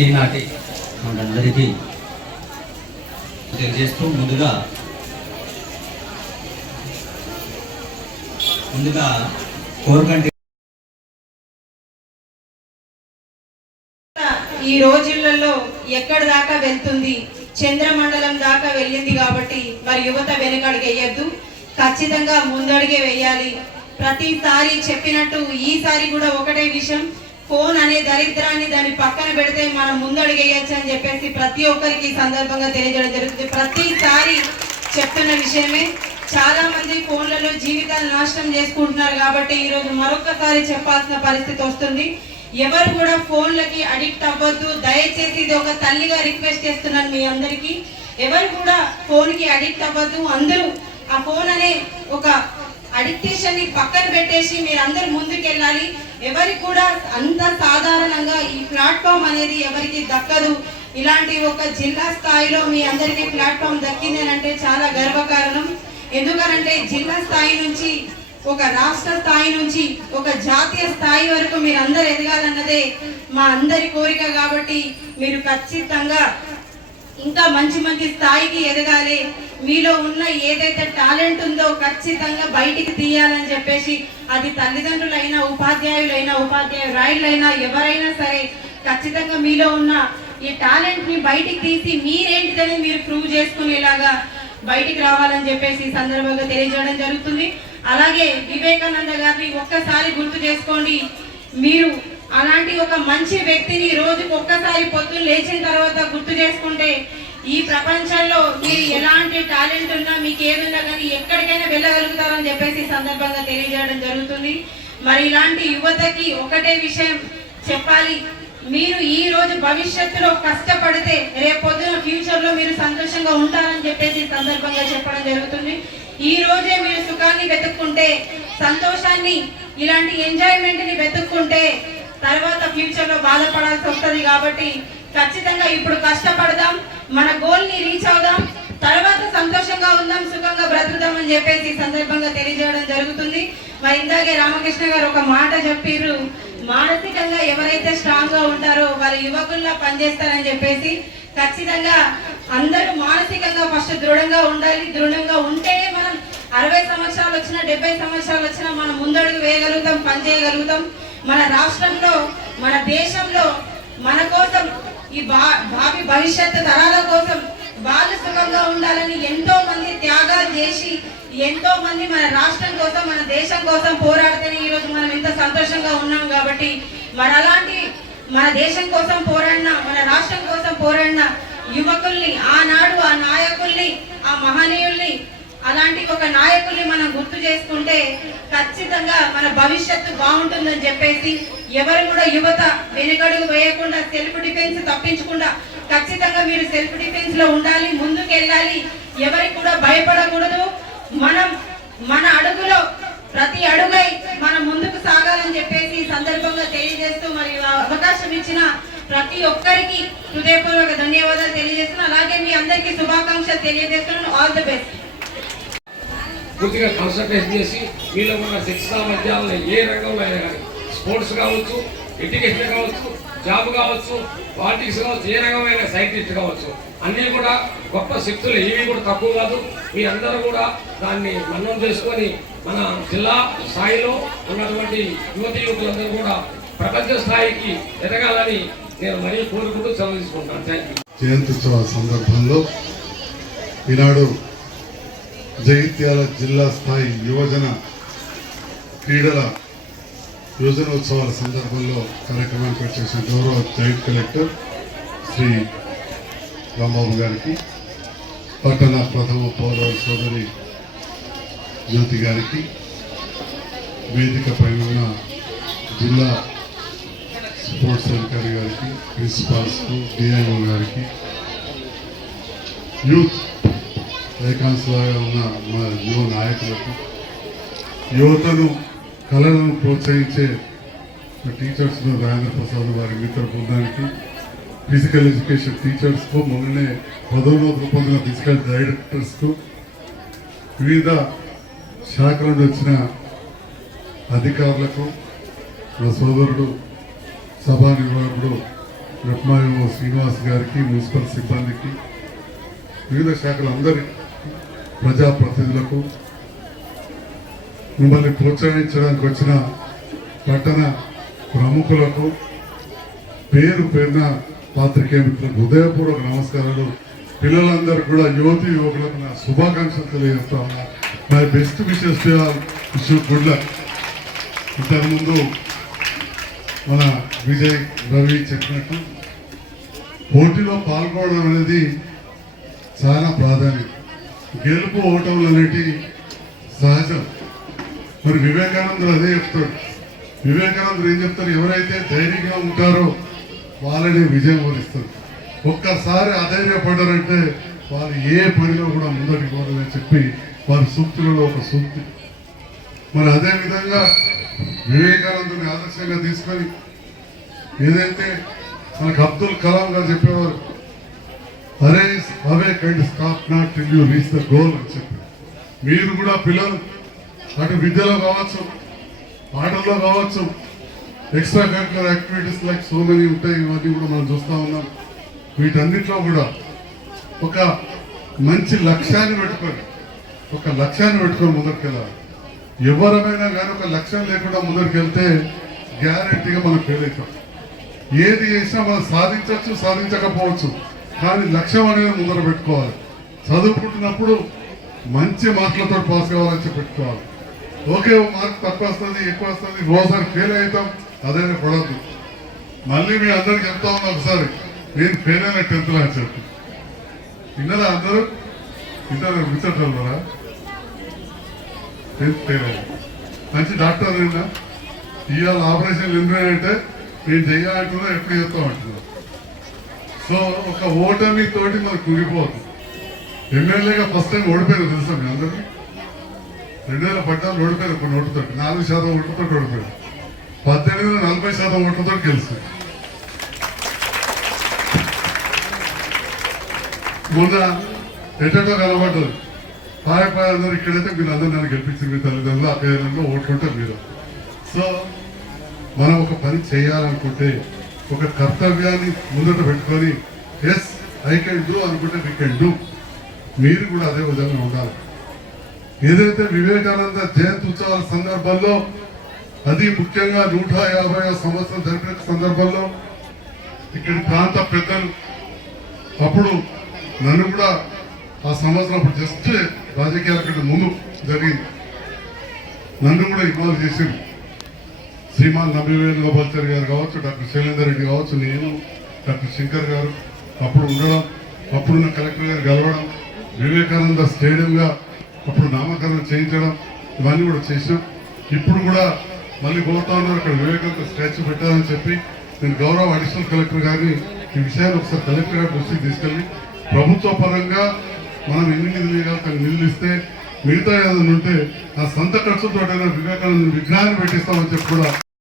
ఈనాటి మనందరికీ తెలియజేస్తూ ముందుగా ముందుగా కోరుకంటి ఈ రోజులలో ఎక్కడ దాకా వెళ్తుంది? చంద్రమండలం దాకా వెళ్ళింది కాబట్టి మరి యువత వెనుకడిగేయద్దు. ఖచ్చితంగా ముందడుగే వేయాలి. ప్రతిసారి చెప్పినట్టు ఈసారి కూడా ఒకటే విషయం. ఫోన్ అనే దరిద్రాన్ని దాన్ని పక్కన పెడితే మనం ముందడుగేయచ్చు అని చెప్పేసి ప్రతి ఒక్కరికి ఈ సందర్భంగా తెలియజేయడం జరుగుతుంది. ప్రతిసారి చెప్తున్న విషయమే. చాలా మంది ఫోన్లలో జీవితాలు నాశనం చేసుకుంటున్నారు కాబట్టి ఈరోజు మరొకసారి చెప్పాల్సిన పరిస్థితి వస్తుంది. ఎవరు కూడా ఫోన్లకి అడిక్ట్ అవ్వద్దు. దయచేసి ఇది ఒక తల్లిగా రిక్వెస్ట్ చేస్తున్నాను మీ అందరికీ. ఎవరు కూడా ఫోన్కి అడిక్ట్ అవ్వద్దు. అందరూ ఆ ఫోన్ అనే ఒక అడిక్టేషన్ని పక్కన పెట్టేసి మీరు అందరు ముందుకెళ్ళాలి. ఎవరి కూడా అంత సాధారణంగా ఈ ప్లాట్ఫామ్ అనేది ఎవరికి దక్కదు. ఇలాంటి ఒక జిల్లా స్థాయిలో మీ అందరికీ ప్లాట్ఫామ్ దక్కింది అంటే చాలా గర్వకారణం. ఎందుకనంటే జిల్లా స్థాయి నుంచి ఒక రాష్ట్ర స్థాయి నుంచి ఒక జాతీయ స్థాయి వరకు మీరు అందరు ఎదగాలన్నదే మా అందరి కోరిక కాబట్టి మీరు ఖచ్చితంగా ఇంకా మంచి మంచి స్థాయికి ఎదగాలి. మీలో ఉన్న ఏదైతే టాలెంట్ ఉందో ఖచ్చితంగా బయటికి తీయాలని చెప్పేసి అది తల్లిదండ్రులైనా ఉపాధ్యాయులైనా ఉపాధ్యాయురాయులైనా ఎవరైనా సరే ఖచ్చితంగా మీలో ఉన్న ఈ టాలెంట్ని బయటికి తీసి మీరేంటిదని మీరు ప్రూవ్ చేసుకునేలాగా బయటికి రావాలని చెప్పేసి ఈ సందర్భంగా తెలియజేయడం జరుగుతుంది. అలాగే వివేకానంద గారిని ఒక్కసారి గుర్తు చేసుకోండి. మీరు అలాంటి ఒక మంచి వ్యక్తిని రోజుకు ఒక్కసారి పొద్దున్న లేచిన తర్వాత గుర్తు చేసుకుంటే ఈ ప్రపంచంలో మీరు ఎలాంటి టాలెంట్ ఉన్నా మీకు ఏదున్నా కానీ ఎక్కడికైనా వెళ్ళగలుగుతారని చెప్పేసి సందర్భంగా తెలియజేయడం జరుగుతుంది. మరి ఇలాంటి యువతకి ఒకటే విషయం చెప్పాలి. మీరు ఈ రోజు భవిష్యత్తులో కష్టపడితే రేపు పొద్దున ఫ్యూచర్లో మీరు సంతోషంగా ఉంటారని చెప్పేసి సందర్భంగా చెప్పడం జరుగుతుంది. ఈ రోజే మీరు సుఖాన్ని వెతుక్కుంటే సంతోషాన్ని ఇలాంటి ఎంజాయ్మెంట్ని వెతుక్కుంటే తర్వాత ఫ్యూచర్లో బాధపడాల్సి వస్తుంది కాబట్టి ఖచ్చితంగా ఇప్పుడు కష్టపడదాం మన గోల్ని రీచ్ అవుదాం తర్వాత సంతోషంగా ఉందాం సుఖంగా బ్రతుకుదాం అని చెప్పేసి సందర్భంగా తెలియజేయడం జరుగుతుంది. మరి ఇందాకే రామకృష్ణ గారు ఒక మాట చెప్పిర్రు మానసికంగా ఎవరైతే స్ట్రాంగ్గా ఉంటారో వారు యువకుల్లా పనిచేస్తారని చెప్పేసి ఖచ్చితంగా అందరూ మానసికంగా ఫస్ట్ దృఢంగా ఉండాలి. దృఢంగా ఉంటేనే మనం అరవై సంవత్సరాలు వచ్చినా డెబ్బై సంవత్సరాలు వచ్చినా మనం ముందడుగు వేయగలుగుతాం పని చేయగలుగుతాం మన రాష్ట్రంలో మన దేశంలో మన కోసం ఈ భా భావి భవిష్యత్తు తరాల కోసం వాళ్ళు సుఖంగా ఉండాలని ఎంతో మంది త్యాగాలు చేసి ఎంతో మంది మన రాష్ట్రం కోసం మన దేశం కోసం పోరాడితేనే ఈరోజు మనం ఎంత సంతోషంగా ఉన్నాం కాబట్టి మన అలాంటి మన దేశం కోసం పోరాడిన మన రాష్ట్రం కోసం పోరాడిన యువకుల్ని ఆనాడు ఆ నాయకుల్ని ఆ మహనీయుల్ని అలాంటి ఒక నాయకుల్ని మనం గుర్తు చేసుకుంటే ఖచ్చితంగా మన భవిష్యత్తు బాగుంటుందని చెప్పేసి ఎవరు కూడా యువత వెనుకడుగు వేయకుండా సెల్ఫ్ డిఫెన్స్ తప్పించకుండా ఖచ్చితంగా మీరు సెల్ఫ్ డిఫెన్స్లో ఉండాలి ముందుకు వెళ్ళాలి ఎవరికి కూడా భయపడకూడదు. మనం మన అడుగులో ప్రతి అడుగై మనం ముందుకు సాగాలని చెప్పేసి ఈ సందర్భంగా తెలియజేస్తూ మరి అవకాశం ఇచ్చిన ప్రతి ఒక్కరికి హృదయపూర్వక ధన్యవాదాలు తెలియజేస్తున్నాను. అలాగే మీ అందరికీ శుభాకాంక్షలు తెలియజేస్తున్నాను. ఆల్ ది బెస్ట్ పూర్తిగా కాన్సన్ట్రేట్ చేసి వీళ్ళు ఉన్న శిక్ష సామర్థ్యాలను ఏ రంగంలో అయినా కానీ స్పోర్ట్స్ కావచ్చు ఎడ్యుకేషన్ కావచ్చు జాబ్ కావచ్చు పాలిటిక్స్ కావచ్చు ఏ రంగమైన సైంటిస్ట్ కావచ్చు అన్నీ కూడా గొప్ప శక్తులు. ఏవి కూడా తక్కువ కాదు. మీరందరూ కూడా దాన్ని మన్నం చేసుకొని మన జిల్లా స్థాయిలో ఉన్నటువంటి యువతి యువకులందరూ కూడా ప్రపంచ స్థాయికి ఎదగాలని నేను మరీ కోరుకుంటూ సెలవు తీసుకుంటాను. థ్యాంక్ యూ జయంత్యుత్సవ సందర్భంలో ఈనాడు జగిత్యాల జిల్లా స్థాయి యువజన క్రీడల యువజనోత్సవాల సందర్భంలో కార్యక్రమానికి వచ్చేసిన గౌరవ జాయింట్ కలెక్టర్ శ్రీ రాంబాబు గారికి పట్టణ ప్రథమ పౌర సోదరి జ్యోతి గారికి వేదిక పైన ఉన్న జిల్లా స్పోర్ట్స్ అధికారి గారికి ప్రిన్సిపాల్స్కు డిఐఓ గారికి యూత్ ఐకాన్స్ లాగా ఉన్న మా యువ నాయకులకు యువతను కళలను ప్రోత్సహించే టీచర్స్ను రాజేంద్ర ప్రసాద్ వారి మిత్ర బృందానికి ఫిజికల్ ఎడ్యుకేషన్ టీచర్స్కు మొన్ననే పదోన్నత రూపొందిన ఫిజికల్ డైరెక్టర్స్కు వివిధ శాఖ నుండి వచ్చిన అధికారులకు నా సోదరుడు సభా నిర్వాహకుడు రత్మాయో శ్రీనివాస్ గారికి మున్సిపల్ సిబ్బందికి వివిధ శాఖలు అందరికీ ప్రజాప్రతినిధులకు మిమ్మల్ని ప్రోత్సహించడానికి వచ్చిన పట్టణ ప్రముఖులకు పేరు పేరున పాత్రికేయ మిత్రులకు హృదయపూర్వక నమస్కారాలు. పిల్లలందరూ కూడా యువతి యువకులకు నా శుభాకాంక్షలు తెలియజేస్తా ఉన్నా. My best wishes to good luck. ఇంతకుముందు మన విజయ్ రవి చెప్పినట్టు పోటీలో పాల్గొనడం అనేది చాలా ప్రాధాన్యం గెలుపు ఓటములు అనేటి సహజం. మరి వివేకానందుడు అదే చెప్తాడు. వివేకానందుడు ఏం చెప్తారు ఎవరైతే ధైర్యంగా ఉంటారో వాళ్ళని విజయం వరిస్తారు ఒక్కసారి అధైర్యపడ్డారంటే వారు ఏ పనిలో కూడా ముందరికి పోరని చెప్పి వారి సూక్తులలో ఒక సూక్తి. మరి అదే విధంగా వివేకానందుని ఆదర్శంగా తీసుకొని ఏదైతే మనకు అబ్దుల్ కలాం గారు చెప్పేవారు arise awake and stop not till you reach the goal అని చెప్పి. మీరు కూడా పిల్లలు అటు విద్యలో కావచ్చు ఆటల్లో కావచ్చు extra curricular activities like so many ఉంటాయి ఇవన్నీ కూడా మనం చూస్తూ ఉన్నాం. వీటన్నిటిలో కూడా ఒక మంచి లక్ష్యాన్ని పెట్టుకొని ఒక లక్ష్యాన్ని పెట్టుకొని ముందరికెళ్ళాలి ఎవరమైనా కానీ ఒక లక్ష్యం లేకుండా ముందరికెళ్తే గ్యారంటీగా మనం ఫెయిల్ అవుతాం. ఏది చేసినా మనం సాధించవచ్చు సాధించకపోవచ్చు. కానీ లక్ష్యం అనేది ముందర పెట్టుకోవాలి. చదువుకుంటున్నప్పుడు మంచి మార్కులతో పాస్ కావాలని చెప్పి పెట్టుకోవాలి. ఓకే మార్క్ తక్కువ వస్తుంది ఎక్కువ వస్తుంది రోజుసారి ఫెయిల్ అవుతాం అదే పడద్దు మళ్ళీ మీ అందరికి చెప్తా ఉన్నా ఒకసారి నేను ఫెయిల్ అయిన టెన్త్లో అని చెప్పి. విన్నారా అందరూ? ఇద్దరు విచ్చట్రా టెన్త్ ఫెయిల్ అయ్యాను మంచి డాక్టర్ నిన్న. ఇవాళ ఆపరేషన్ ఎందుకంటే నేను చేయాలంటున్నా ఎప్పుడు చేస్తాం సో ఒక ఓటమి తోటి మనం కుంగిపోవద్దు ఎమ్మెల్యేగా ఫస్ట్ టైం ఓడిపోయారు తెలుసా మీ అందరికీ? రెండు వేల పద్నాలుగు ఓడిపోయారు కొన్ని ఓటుతో నాలుగు శాతం ఓటుతో ఓడిపోయారు. పద్దెనిమిది నలభై శాతం ఓట్లతో గెలుసు మొన్న ఎటో కనబడ్డది పాయ పాయ అందరూ ఇక్కడైతే మీరు అందరూ నన్ను గెలిపించింది మీ తల్లిదండ్రులు అభ్యర్థులు ఓట్లుంటారు మీరు. సో మనం ఒక పని చేయాలనుకుంటే ఒక కర్తవ్యాన్ని ముందట పెట్టుకొని ఎస్ ఐ కెన్ డూ అనుకుంటే వీ కెన్ డూ మీరు కూడా అదే విధంగా ఉండాలి. ఏదైతే వివేకానంద జయంతి ఉత్సవాల సందర్భంలో అది ముఖ్యంగా నూట యాభై సంవత్సరం జరిపిన సందర్భంలో ఇక్కడ ప్రాంత పెద్దలు అప్పుడు నన్ను కూడా ఆ సంవత్సరం అప్పుడు జస్ట్ రాజకీయాల కంటే ముందు జరిగింది. నన్ను కూడా ఇన్వాల్వ్ చేసింది శ్రీమాన్ నబివేలు గోపాల్చర్ గారు కావచ్చు డాక్టర్ శైలేందర్ రెడ్డి కావచ్చు నేను డాక్టర్ శంకర్ గారు అప్పుడు ఉండడం అప్పుడున్న కలెక్టర్ గారు గెలవడం వివేకానంద స్టేడియంగా అప్పుడు నామకరణం చేయించడం ఇవన్నీ కూడా చేసాం ఇప్పుడు కూడా మళ్ళీ పోతా ఉన్నారు అక్కడ వివేకానంద స్టాచ్యూ పెట్టాలని చెప్పి నేను గౌరవ అడిషనల్ కలెక్టర్ గారిని ఈ విషయాన్ని ఒకసారి కలెక్టర్ గారి దృష్టికి తీసుకెళ్ళి ప్రభుత్వ పరంగా మనం ఎన్ని నిధులు ఇవ్వగలుగుతాం నిధులు ఇస్తే మిగతా ఏదైనా ఉంటే ఆ సొంత ఖర్చుతో వివేకానంద విగ్రహాన్ని పెట్టిస్తామని చెప్పి కూడా